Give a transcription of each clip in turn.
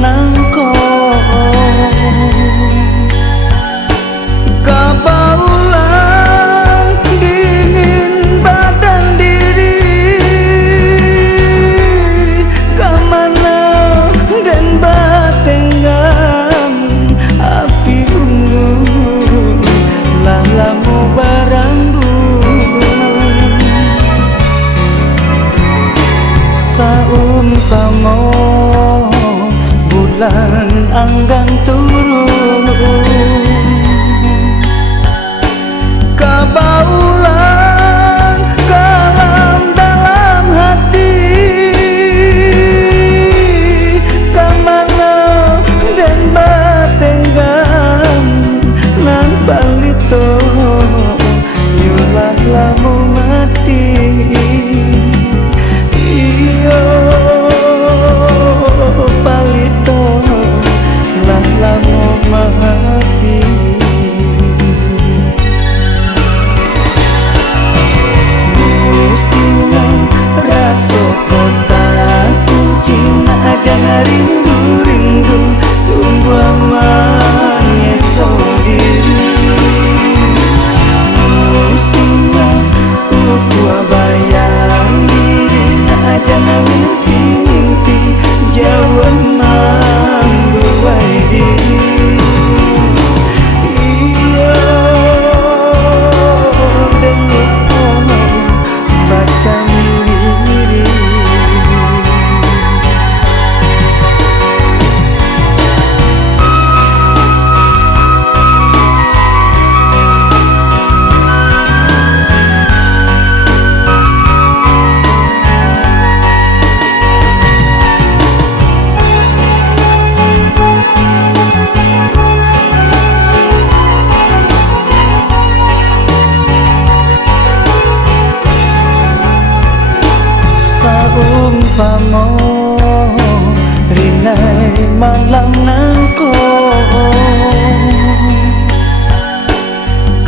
nangko kabaulan dingin badan diri kamana dan batengan api ungu lalamu barambu saumpama bulan anggan turun kabaulan kalam dalam hati kamana dan batenggan nan balito yulah lamu mati iyo balito lah lamu mati raso kota kucing aja rindu-rindu tunggu aman esok diri mustinya uku bayang diri aja mimpi-mimpi jauh mangguai diri iyo deluk baca saumpama rinai malam nangko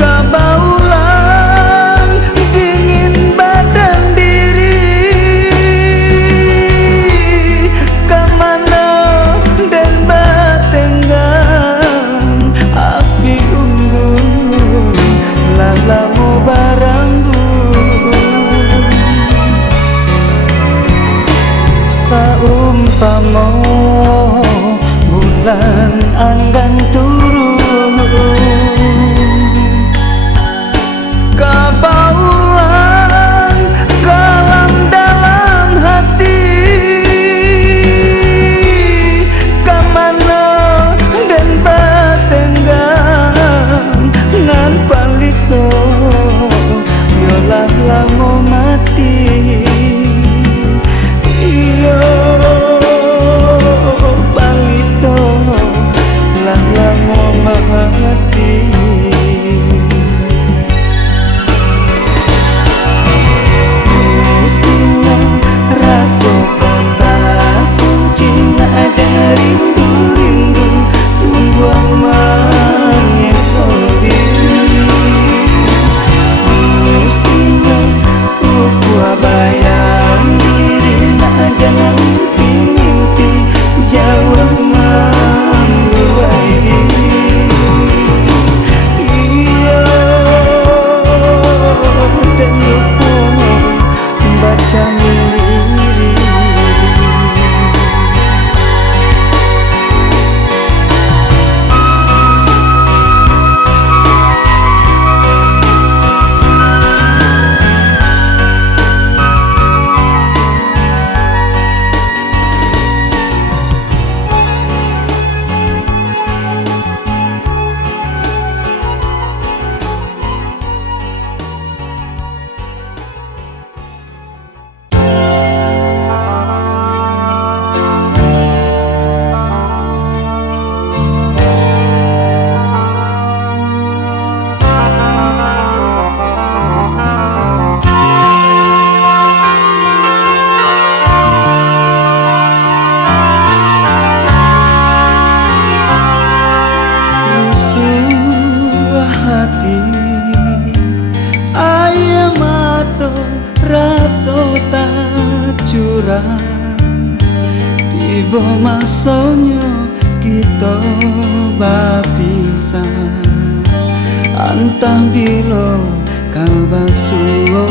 kabaulan dingin badan diri kamana dan batenggan api unggun lalamu barambu saumpama bulan anggan turun tiba masanya kita babisa, antah bila kabasuo.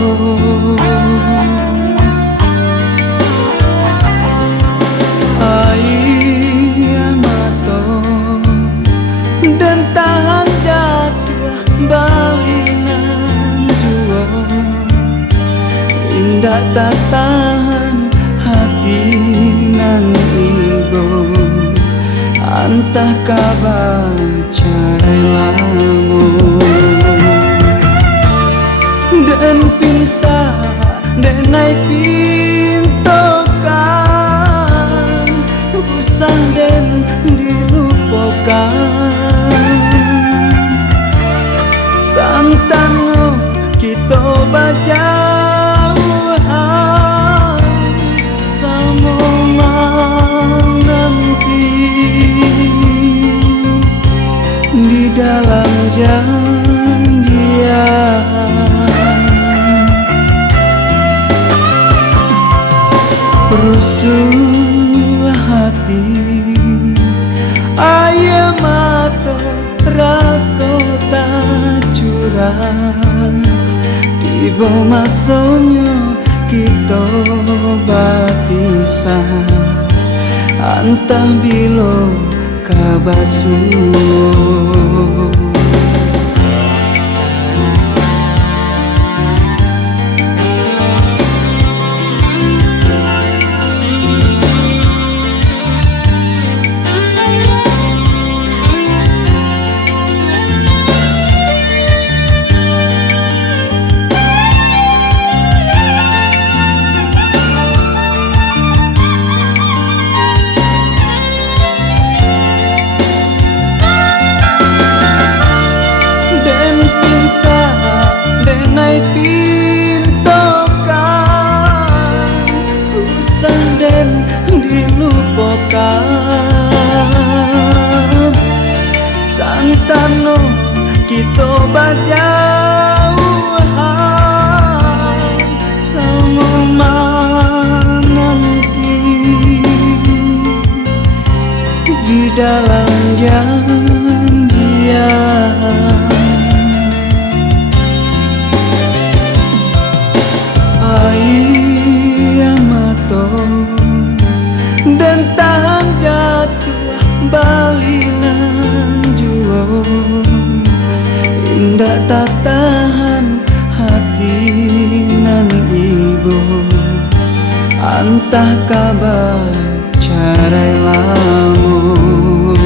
Ayah mato dan tahan jatuh balinan juo, indah tak tahan hati nan ibu, antah kabar carai lamun dan pinta denai pintokan usah den dilupakan. Santano kita bajauhan sama nanti di dalam janjian. Rusuh hati ayam mata rasa tak curang, tiba masanya kita berpisah, antah bila kabasuo. Dilupakan santano kita bajauhan sama nanti di dalam janjian. Ayah mato dan tahan jatuh balinan juo, indah tak tahan hati nan ibu, antah kabar carai lamun.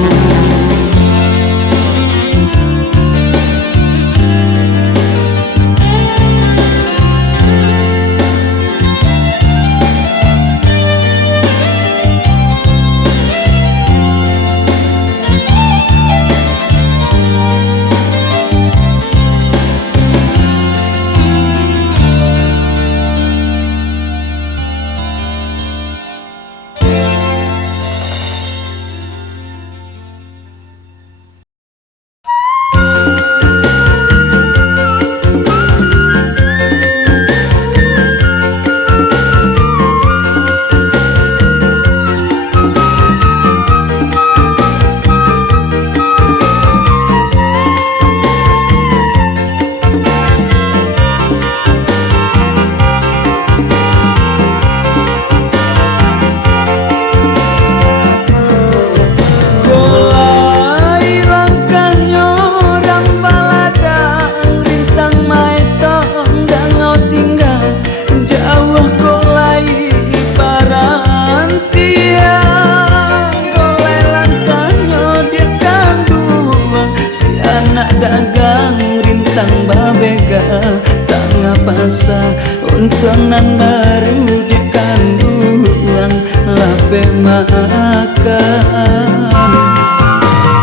Untung nan baru di kandungan lape makan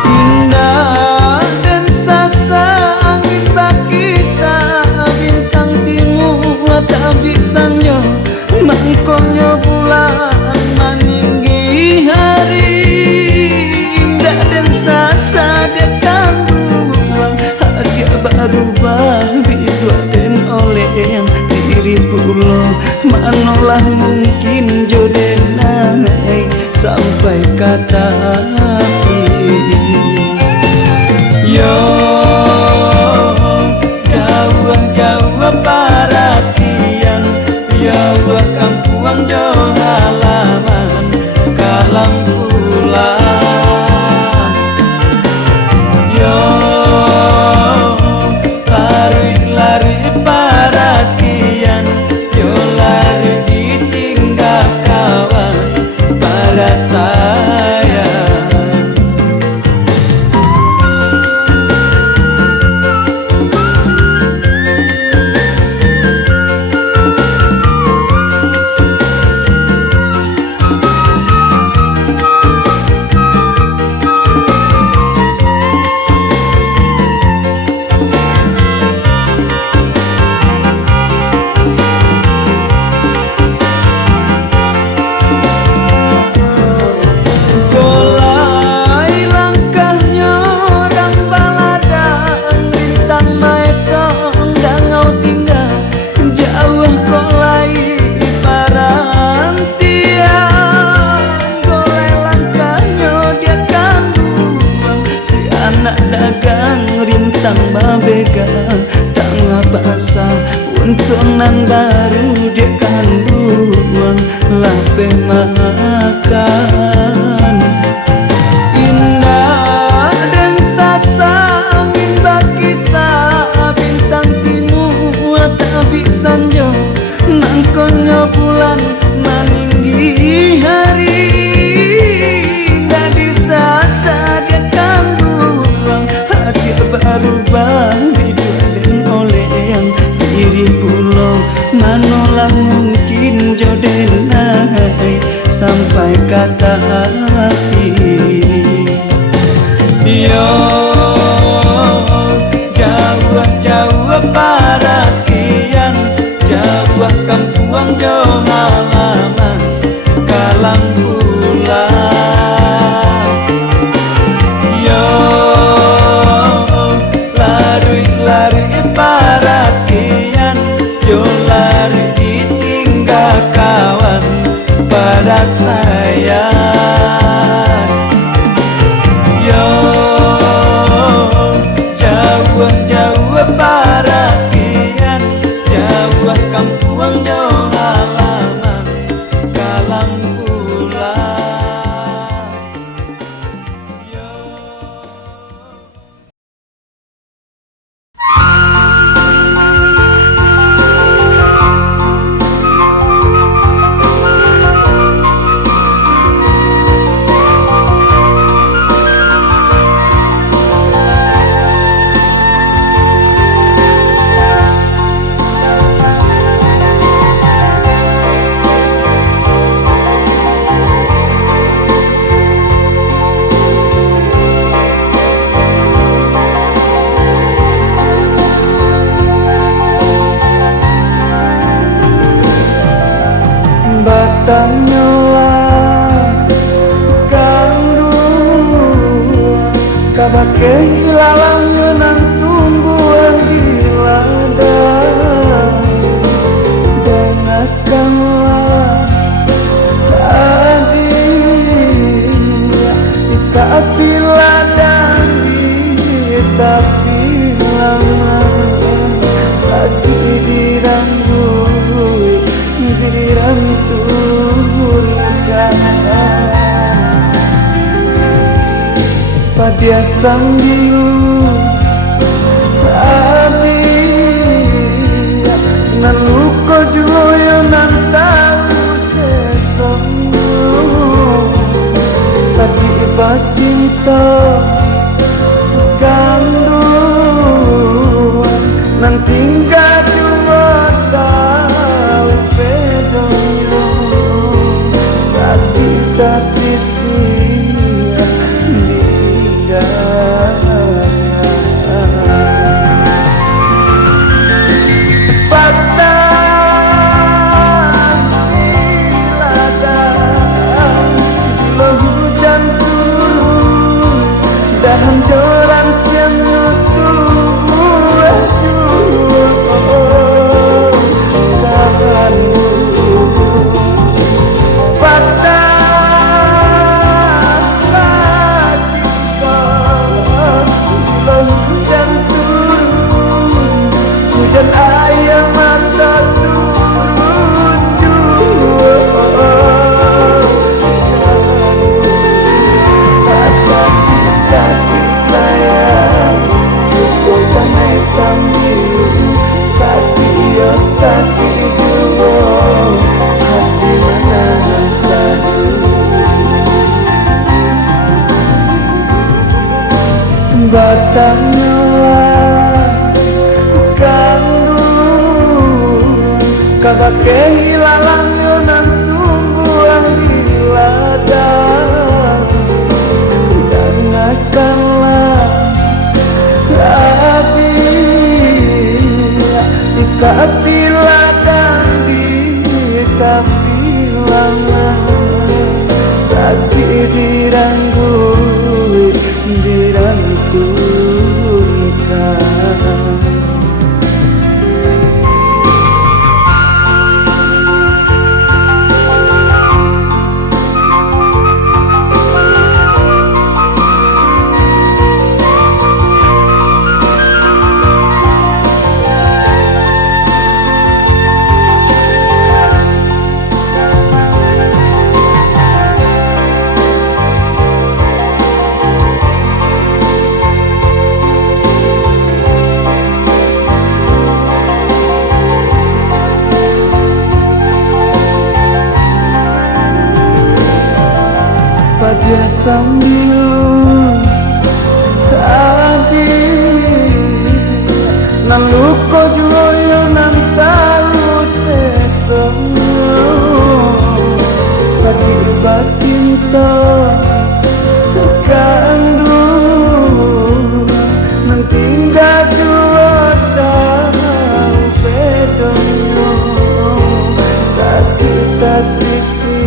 indah dan sasa angin bakisa bintang timur tak bisanya mangkongnya bulan meninggi hari indah dan sasa dia kandungan dia baru babi dua den oleh yang diri pulau Yo jauh-jauh perhatian, yo kampuang jo halaman kalam pulang. Yo lari-lari perhatian, yo lari ditinggal kawan pada sayang. Tengah basah untungan baru dia kan buang lape makan. Indah dan sasa angin bakisah bintang timur tak bisa nyo nangkonyo bulan maninggi hari. Dari sasa dia kan buang hati berubah manolang mungkin jodenai sampai kata hati. Yo jauh perhatian, jauh kampuang jo halaman kalang pulang. Yo lari-lari perhatian, yo lari ditinggal kawan pada sayang. Yo jauh perhatian, jauh kampuang jo halaman kalang pulang. Yo batanyola kang dua kabake ilalang ngenang tumbuhan di ladang dengarkanlah tadi di saat di ladang tapi lama sakit dirangkul diranturkan pada sambil tapi naluko juyo nantaru sesongo sakit cinta ganduan nan tinggal cuma tahu pedonyo saat kita sisi batangnya kandung kabak kehilangan yonan tumbuhan di ladang dan akanlah saat di ladang di tapi lama sakit diranggui dirantunkan. Pada sambil hati nan luko juyo nan tahu sesungguh sakit batinta kandung nan tinggal jua tahu bedonyo sakit sisi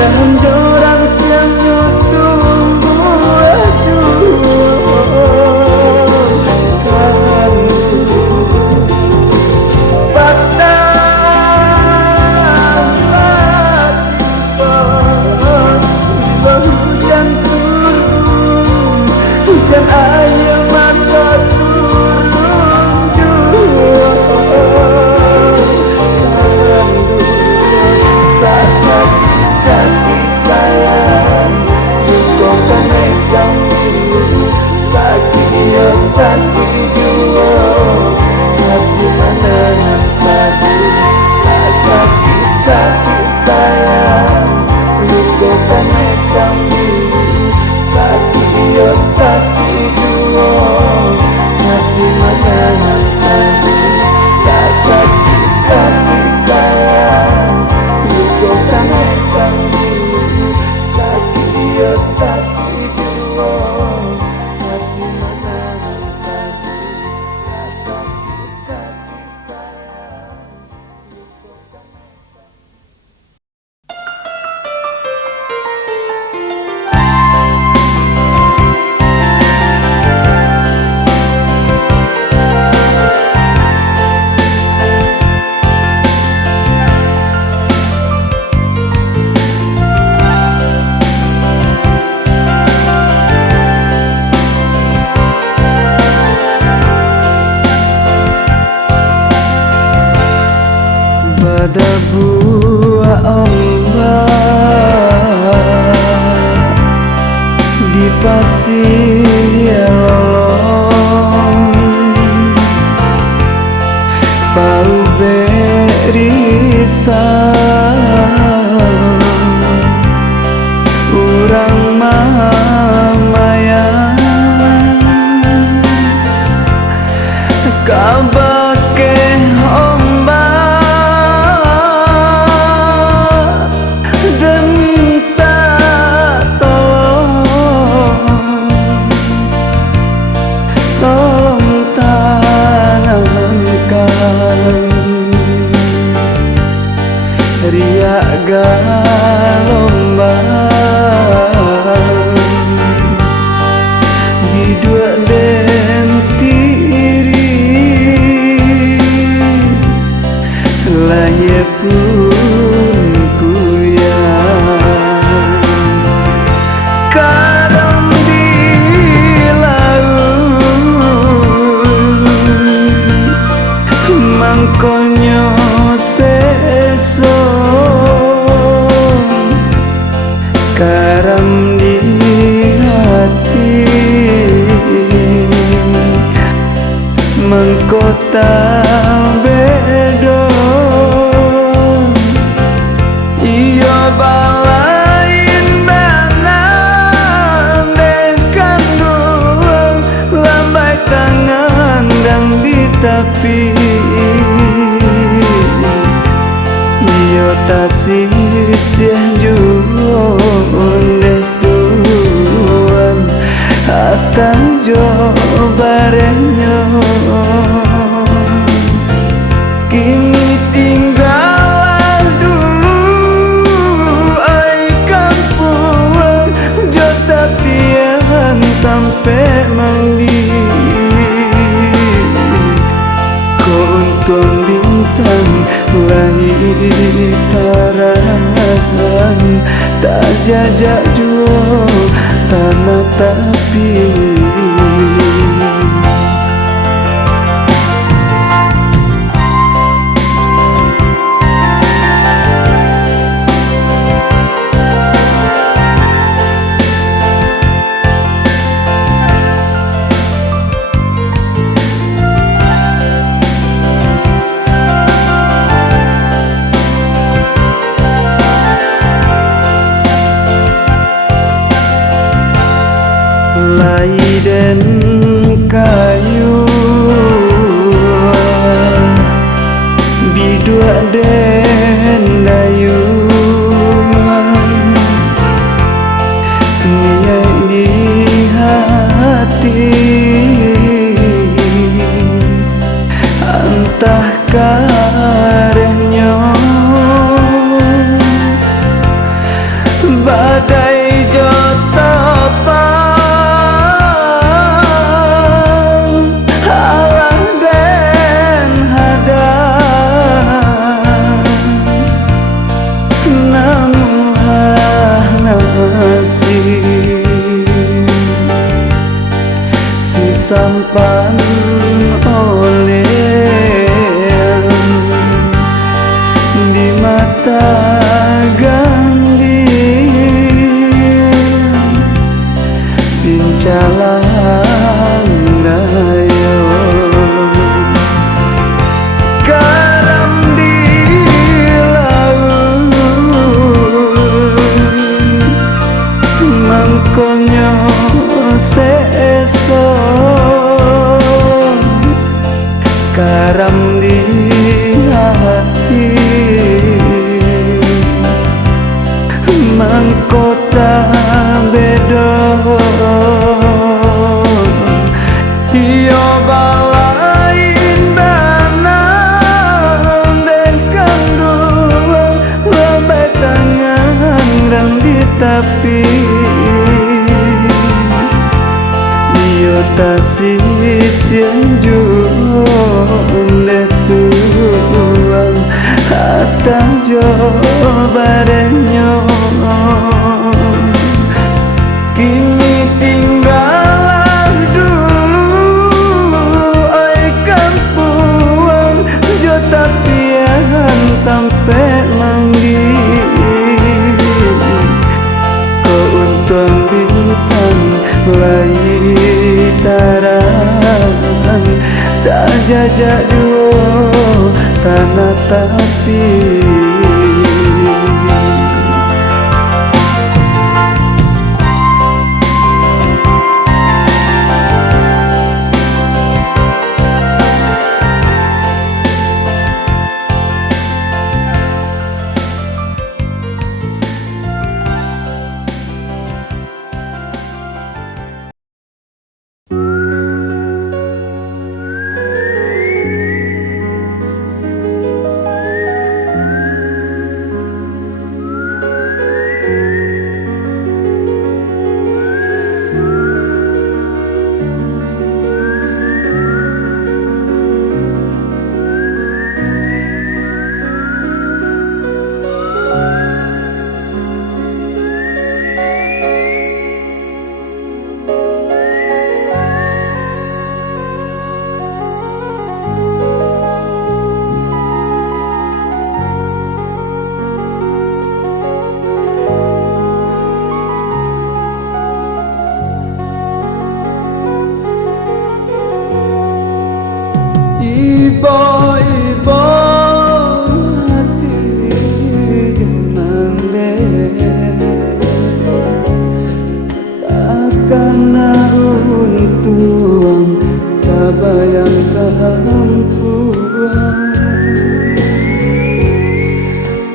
dan jorang yang tumbuh kan patahlah bila hujan turun hujan air mata turun juga sasak sakit sayang juga kena sambil sakit ya sakit juga hati mana yang sakit sakit sakit sayang juga kena sambil sakit ya sakit juga hati mana yang sakit sakit sakit sayang juga kena sambil sakit ya sakit juga hati mana yang sakit sakit sakit sayang juga kena. Pada buah ombak di pasir lolong pau berisan urang mamayan kabake riak galombang di dua dentiri lahir pun kuyang kadang di laut mangkonyo seso karam di hati kita beda. Iya balain banan dekan doang, lambai tangan dan di tapi iya tasih siah deh tuan atang jo barenyo kini tinggal dulu ai kampung jo tapian sampai mandi untung bintang langit taran tak jajak jua tanah tapi laiden kayu bidua den dayu niat di hati antah karehnya badai jota sampan oleh di mata gandhi pincalan dayo karam di laut mangkonyo seso karam di hati mangkota bedo iyo balain banan dekan doang lambai tangan dan di tapi iyo tasih sianju deh tuan atang jo barenyo kini tinggal dulu ai kampung jo tapian sampai mandi keuntung bintang langit taran tak jajak duo tanah tapi Ibo-ibo hati demande takkan untung tak bayang kampuan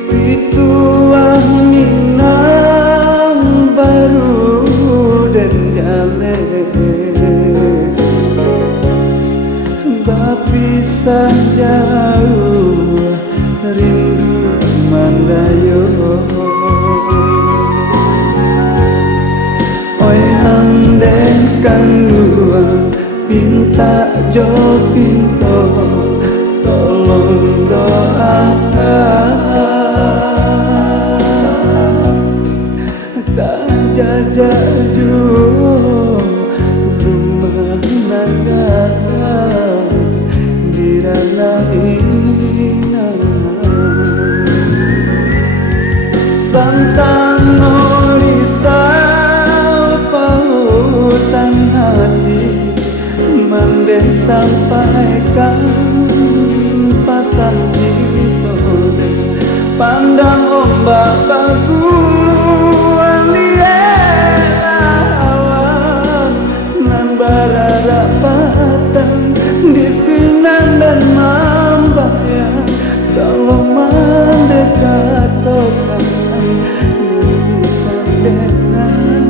pituah minang baru dan jale bapisah jauh rindu mandayo oi landekan dua pinta jo pinto tolong doakan tak jaga jauh rumah naga diranaina santang risau pautan hati mande sampaikan pasan ditone pandang ombak baguluan awan nan bararapatan di sinan dan membayang kalau mendekat tokan dengan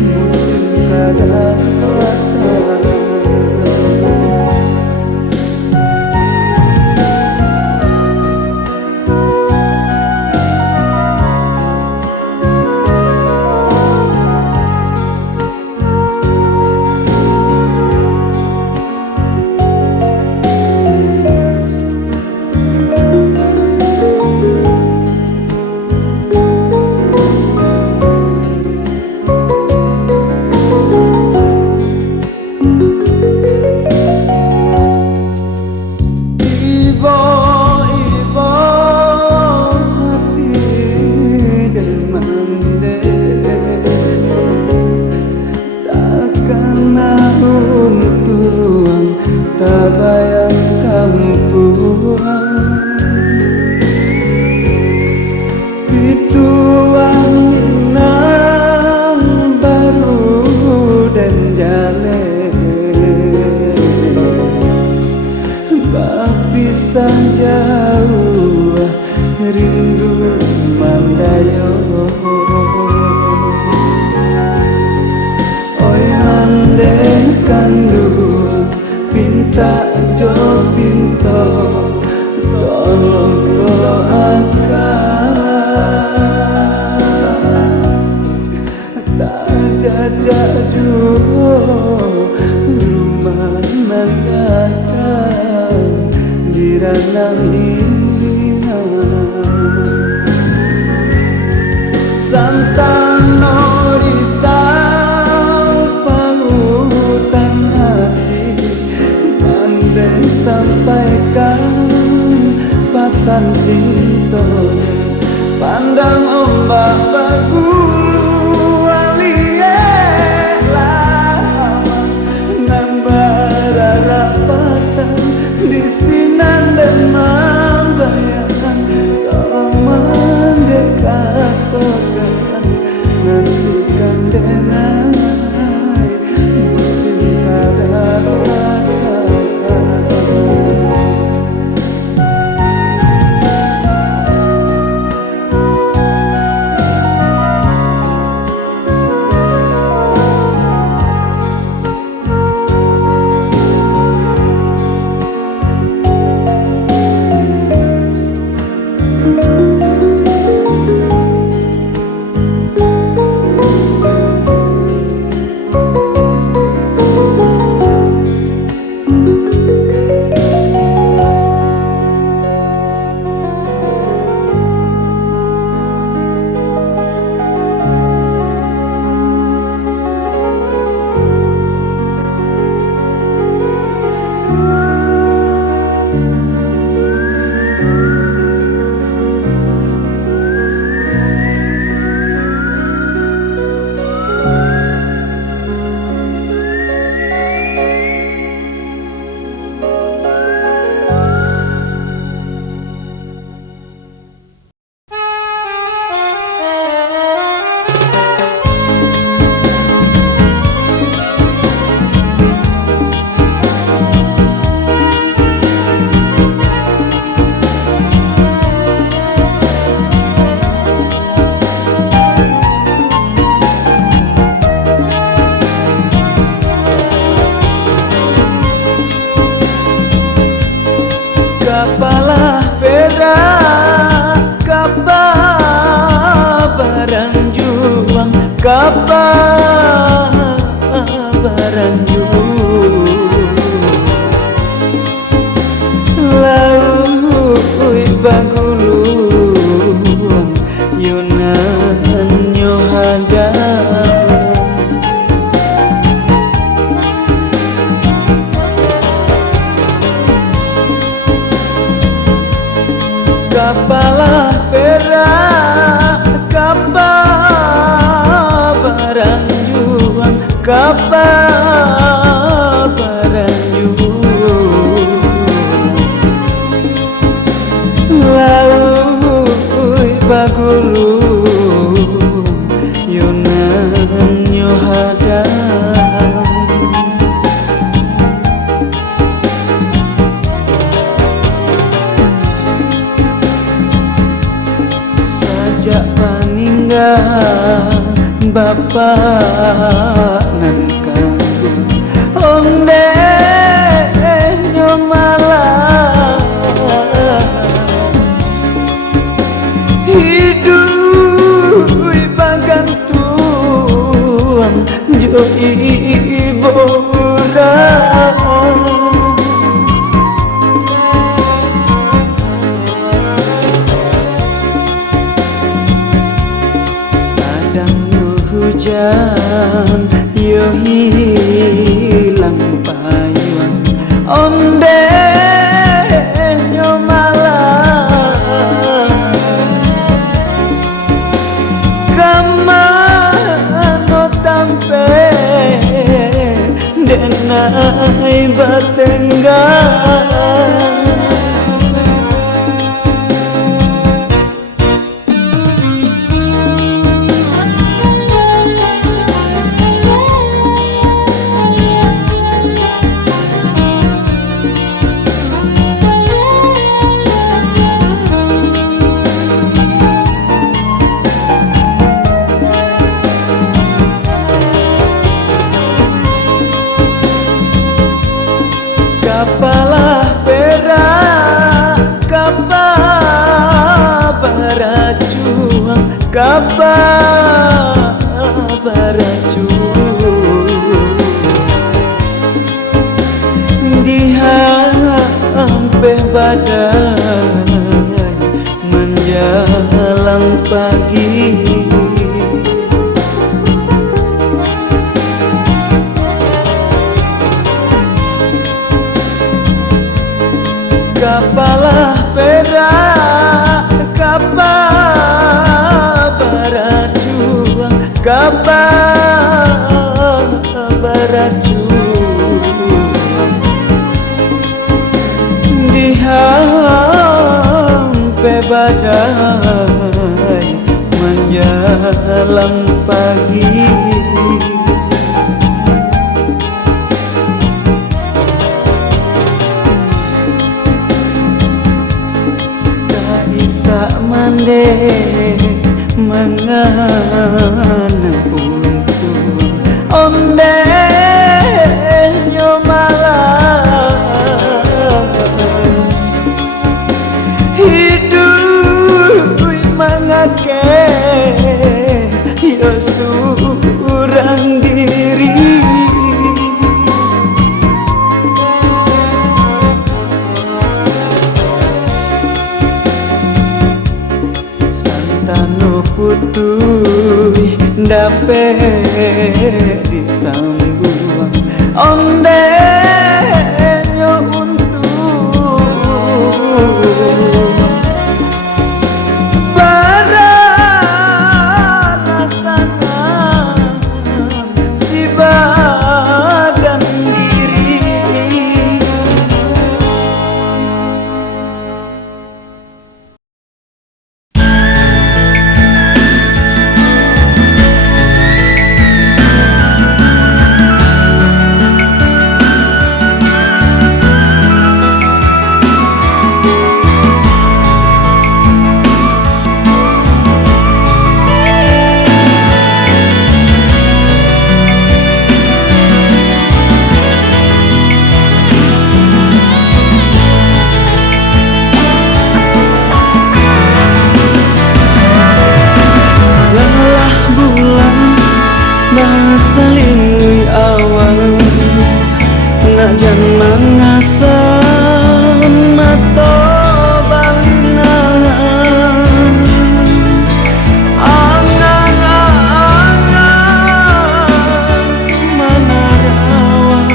musim kadang-kadang tak bayang kampuan pituan minang baru dan jale bapisah jauh rindu mandayo oi landekan dua pinta jo pinto tolong doakan tak jajak jua rumah nagakan diranahina santano risau pautan hati mandai sampaikan pasan cintonya pandang ombak bagulu alielah nan bararapatan di sinan dan membayangkan kau mendekat tokan nantikan denai musim kadang-kadang kabaran yu laui bagulung yunan nyohadang kapalah perak kabaran juang kabaran juang laui bagulung yunan nyohadang sajak paninggal bapak nan kandung onde nyomalah hidup bagantuang jo iborang hujan yo hilang payung onde nyomalah kamano tampe denai batenggang kapalah perak kabaran juang kabaran juang dihampir badai menjelang pagi kapalah perak kabaran juang kabaran juang dihampe badai menjelang pagi mande mengana untung onde nyomalah hidup mangake yo surang diri putui dape disambung onde nyo untung barasana si badan diri jan mangasan mato balina angan-angan manarawa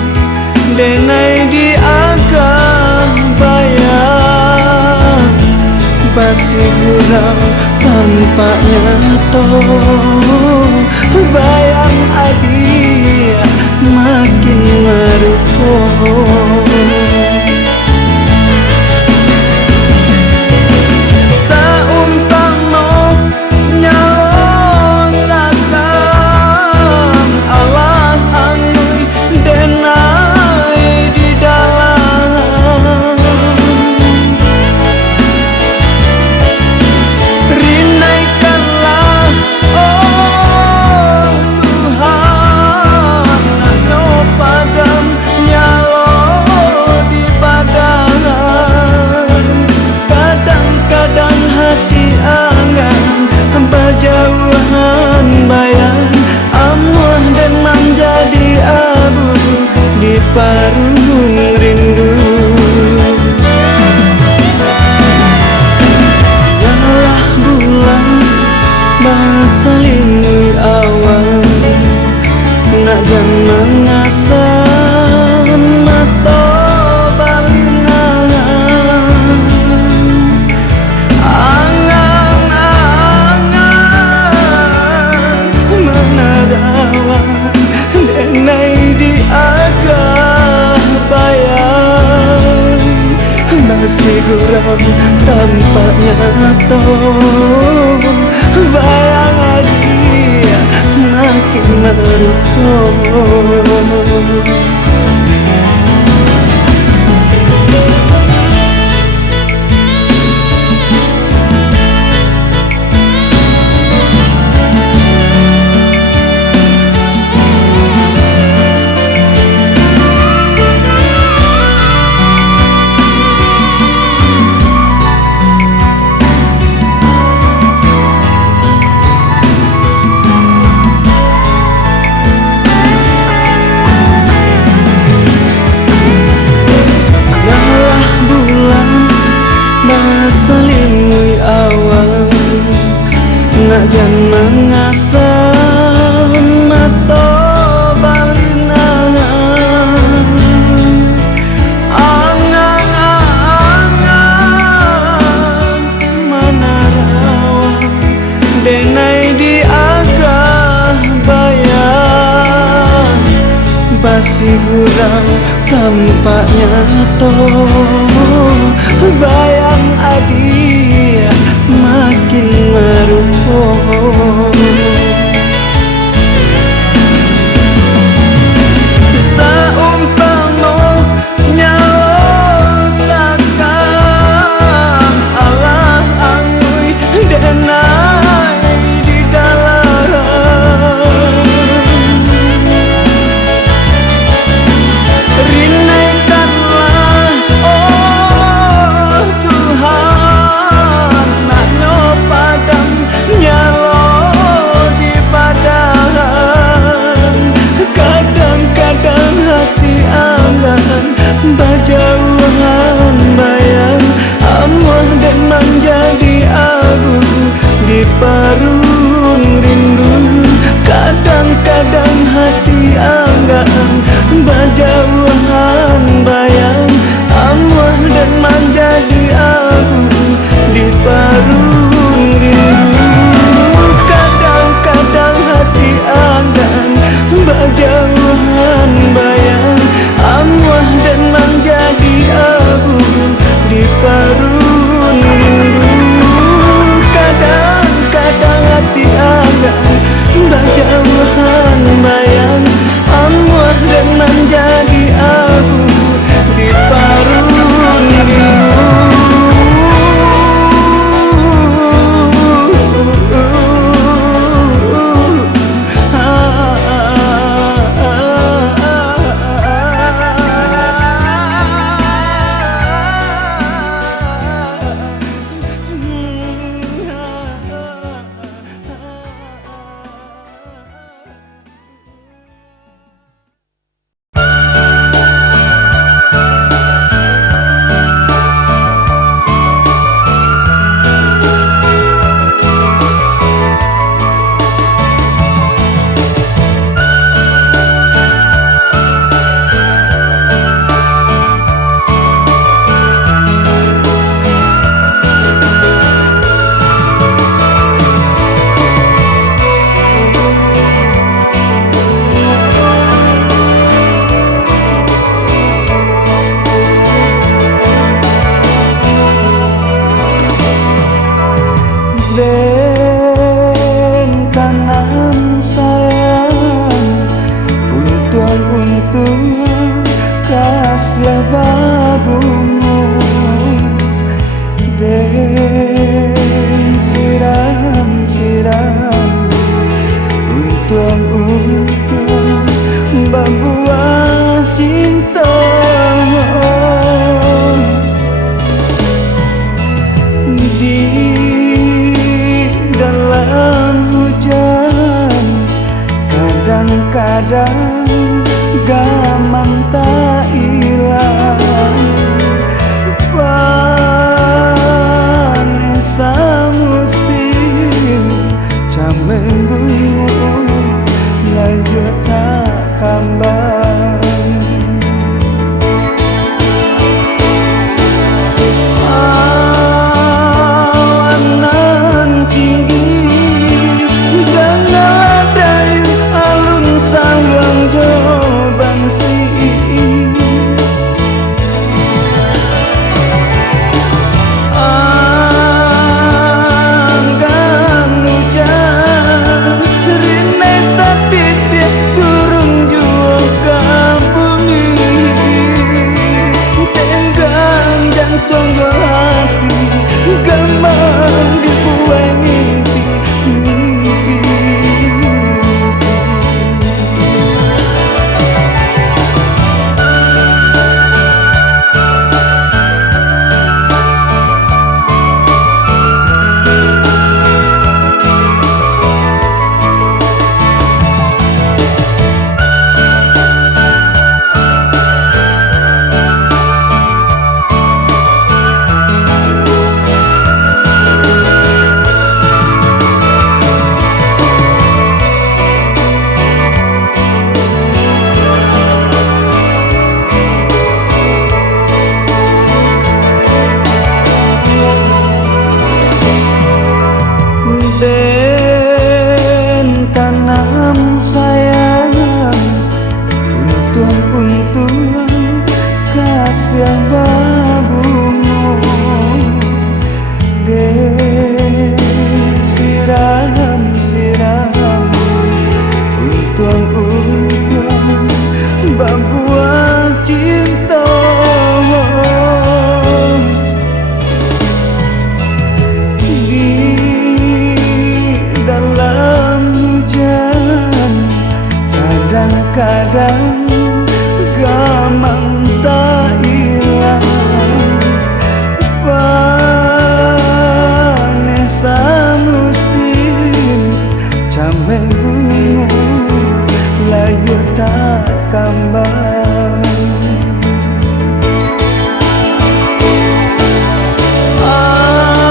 denai di agam bayang basi gurau tanpa nyato bayang adi makin merupo saumpama nyawa sakam Allah anui denai di dalam rinaikanlah oh Tuhan nano padam nyalo di badangan kadang-kadang hati angan berjauhan bayang amuah dan menjadi abu di parung rindu ngalah bulan basalimui awan nak jan mangasan mato balina angan-angan menarawan denai di agah bayang masih gurau tanpa nyato bayang adia makin merupo selimui awan nak jan mangasan mato balina angan-angan manarawan denai di agah bayang basi gurau tanpa nyato bayang adi makin merupo saumpama nyawa sakam Allah angui denai di dalam rinaikanlah oh Tuhan utuh berbuah cinta di dalam hujan. Kadang-kadang gamang tak hilang, panesa musim camenggu lanjut tak kambang. Awan nan tinggi dan ada alun sawang joban si anggan hujan rine satitik turun juga bumi tenggang jantung hati gamang dibuai mimpi den tanam sayang untung-untung kasih babungo den siram untung-untung berbuah cinta kadang gamang tak hilang, panesa musim camenggu layu tak kambang.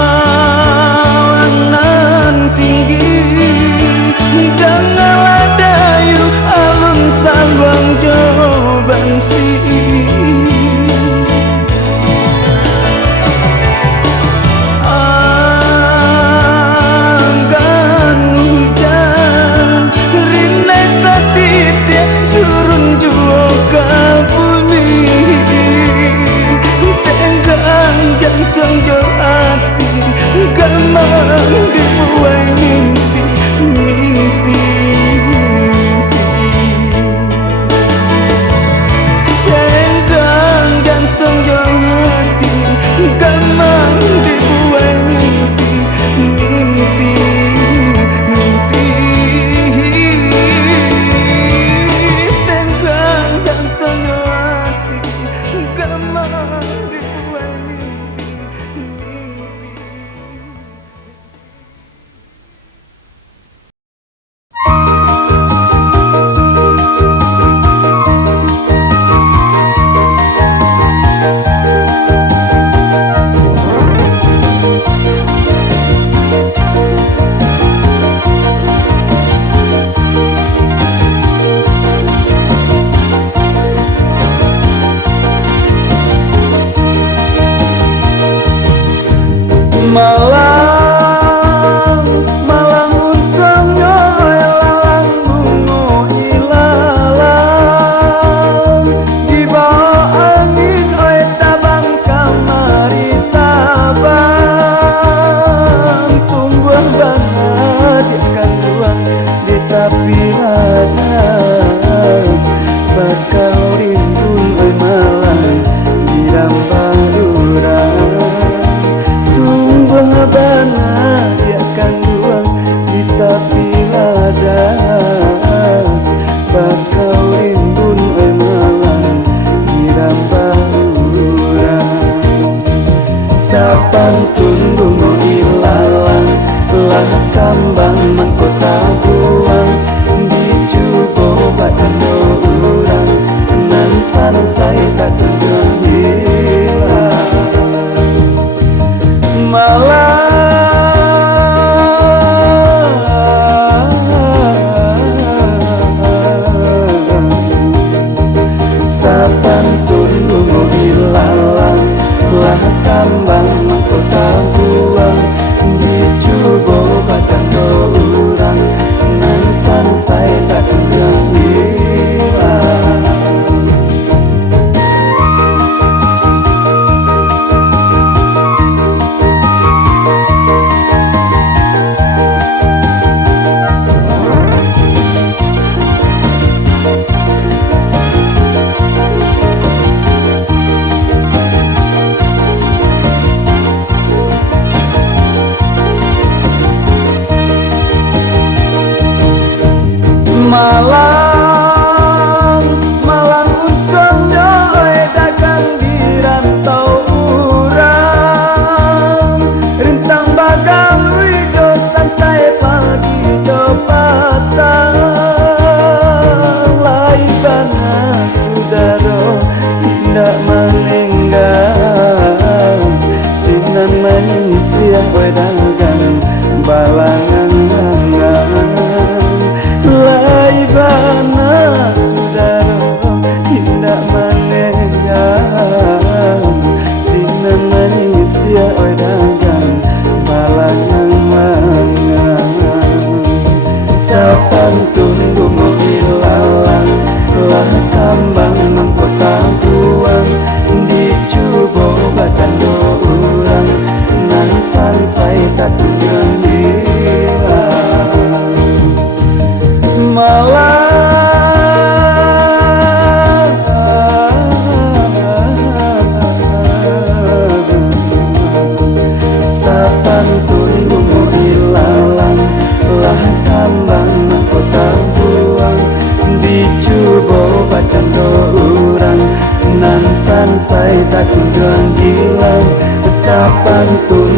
Awan nan tinggi dan ngadayu alun sawang joban si anggan hujan rine satitik turun juga bumi tenggang jantung jo hati gamang dibuai mimpi tenggang jantung jo hati gamang dibuai mimpi tenggang jantung jo hati gamang dibuai mimpi. Malang, malang untang nyoy lalang bungo ilalang di bawah angin oi tabang kamari tabang tumbuh banget di kanduan di tapi ladang bakal rimbun oi malang di rambang durang tumbuh tak kunjung hilang. Malang, Malang untungnya dagang di rantau urang. Rintang bagang rido santai pagi jopatan. Lai bana sudaro tidak meninggal. Sinan manusia dagang balangan laibana sudaro tidak menengah sinan manusia dagang balangan mangan sapantun gumo ilalang lah kambang mengkota buang dicoba bacando urang nan sansai tak kunjung hilang. Malang, sapantun gumo ilalang lah kambang kota buang dicoba bacando urang nan sansai tak kunjung hilang sapantun